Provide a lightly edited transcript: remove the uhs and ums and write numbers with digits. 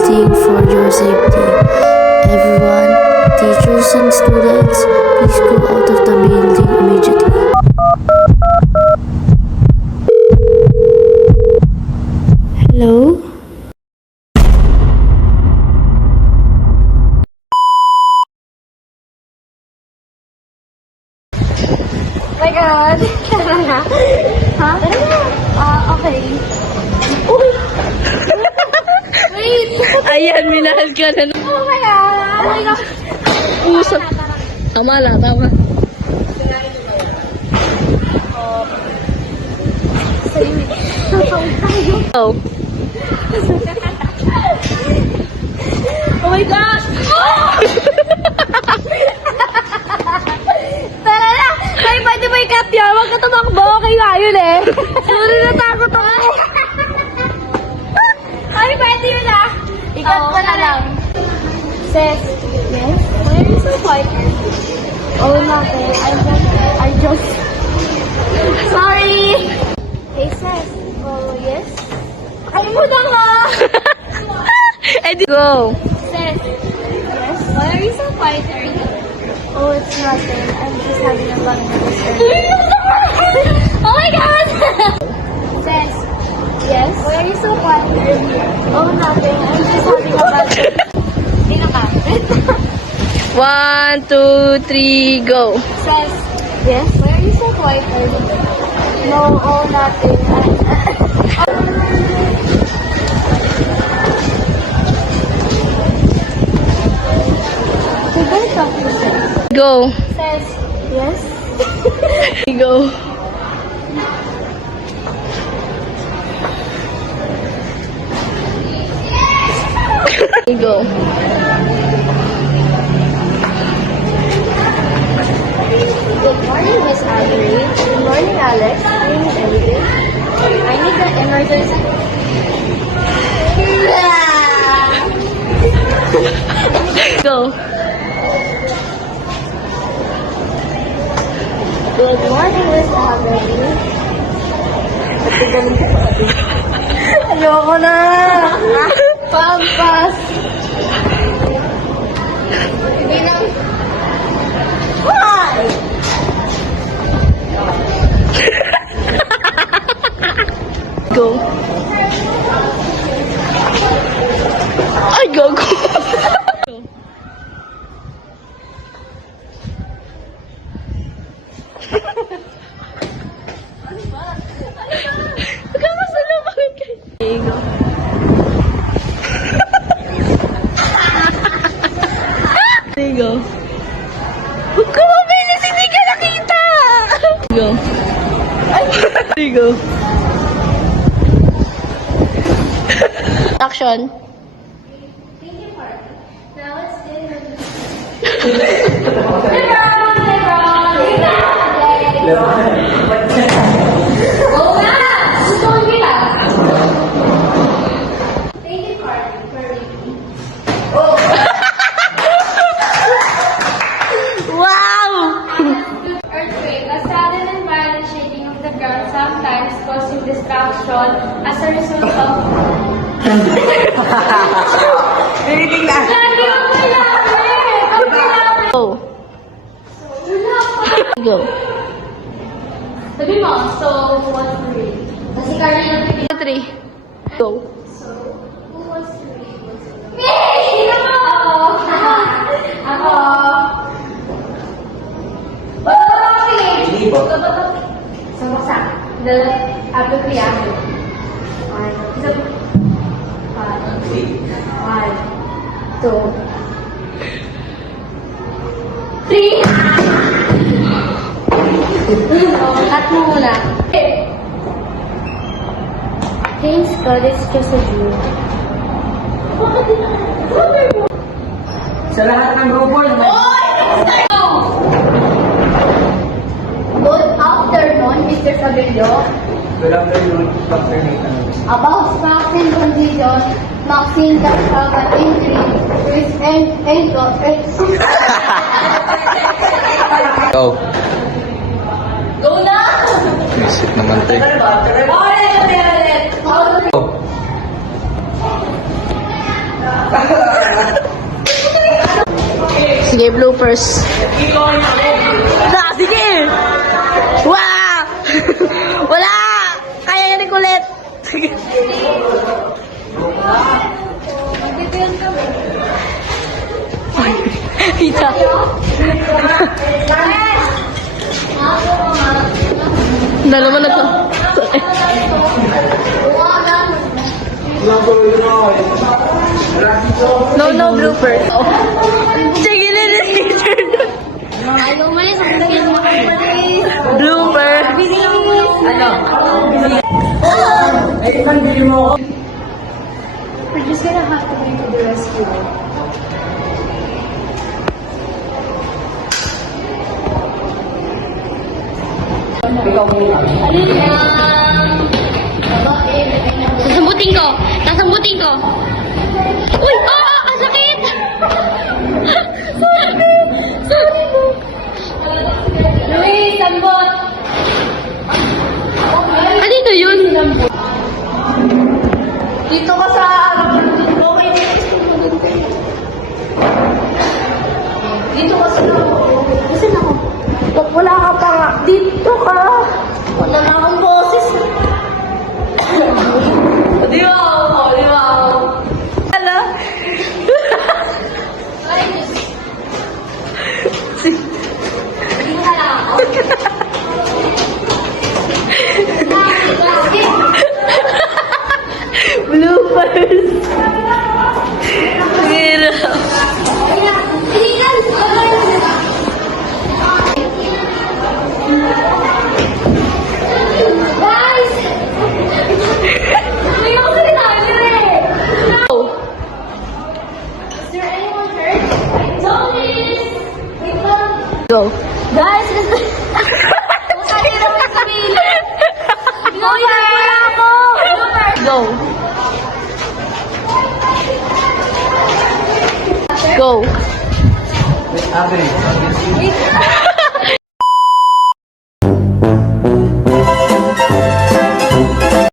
building for your safety. Everyone, teachers and students, please go out of the building immediately. Hello? My God! Tara na. Ha? Tara na. Okay. Uy! Wait! Ayan, minahal ka na. Oh my God! Oh my God! Usap. Tama lang, tama. Oh. Oh my God! Tara na! Ay, pwede ba i-cut yan? Huwag ka tumakbo. Okay nga yun eh. Sorry, natakot ako. Ay, pwede yun ah. I-cut ko na lang. Sis, yes? Why are you so quiet? Oh, nothing. I just... Sorry! Hey, sis. Oh, yes? Ay mo na nga! Go. Sis, yes? Why are you so quiet early? Oh, it's nothing. I'm just having a fun Oh my God! Sis, yes? Why are you so quiet early? Oh, nothing. I'm just having a fun Sino ka? 1, 2, 3, go. Sis, yes? Why are you so quiet early? No, oh, nothing. Should I talk to sis? Go. Sis, yes? Go. Go. Good morning, Miss Audrey. Good morning, Alex. Do you need anything? I need the emergency. Go. Good morning, Miss Audrey. Ayoko na! Pampas! Hindi na... Why? Go. Ay, go, go. Magkakasalubong kayo. Okay, go. Okay, go. Huwag ka mabilis, hindi ka nakita. Go. Ay, go. Action. Now let's do Wow! Earthquake, a sudden and violent shaking of the ground sometimes causing destruction as a result of... Tiniting na. Lagi ang kailangan! Ang kailangan! Go. Go. Sabi mo, so, what's the read? Kasi kaya yung 3. Go. who wants to read? Me! Ako! Ako! Okay! Sa basa. Abot ko yan. One, two, three! Cut mo muna. Thanks God, it's just a dream. Sa lahat ng grupo, Good afternoon, Mr. Sabello. good afternoon, Dr. Nathan. About vaccine condition, vaccine that have an entry with end of Go. Go na! Isip naman tayo. Ulit! Go. Sige, bloopers. Sige! Wow! Wala! Kaya nga ni Kulit. Ita. Dalawa na to. No bloopers. Sige na Ayaw umalis. Ang bilis mo umalis. Blooper. We're just gonna have to bring to the rescue. Sasambutin ko! Sasambutin ko! Uy! Oh! Ang sakit! Sorry mo! Luis! Sambot! Ano ito yun? Dito ka sa... Okay. Dito ka sa... Saan ako? Wala ka pa nga. Dito ka. Wala na akong boses. Di ba? Di ba? Hala? Bloopers. Hirap. Guys! May ako sa detalye eh! Is there anyone hurt? Zombies! Wait lang! Go. Guys, Sabi na may sabihin. Blooper! Ako! Blooper! Go. Go. Ate,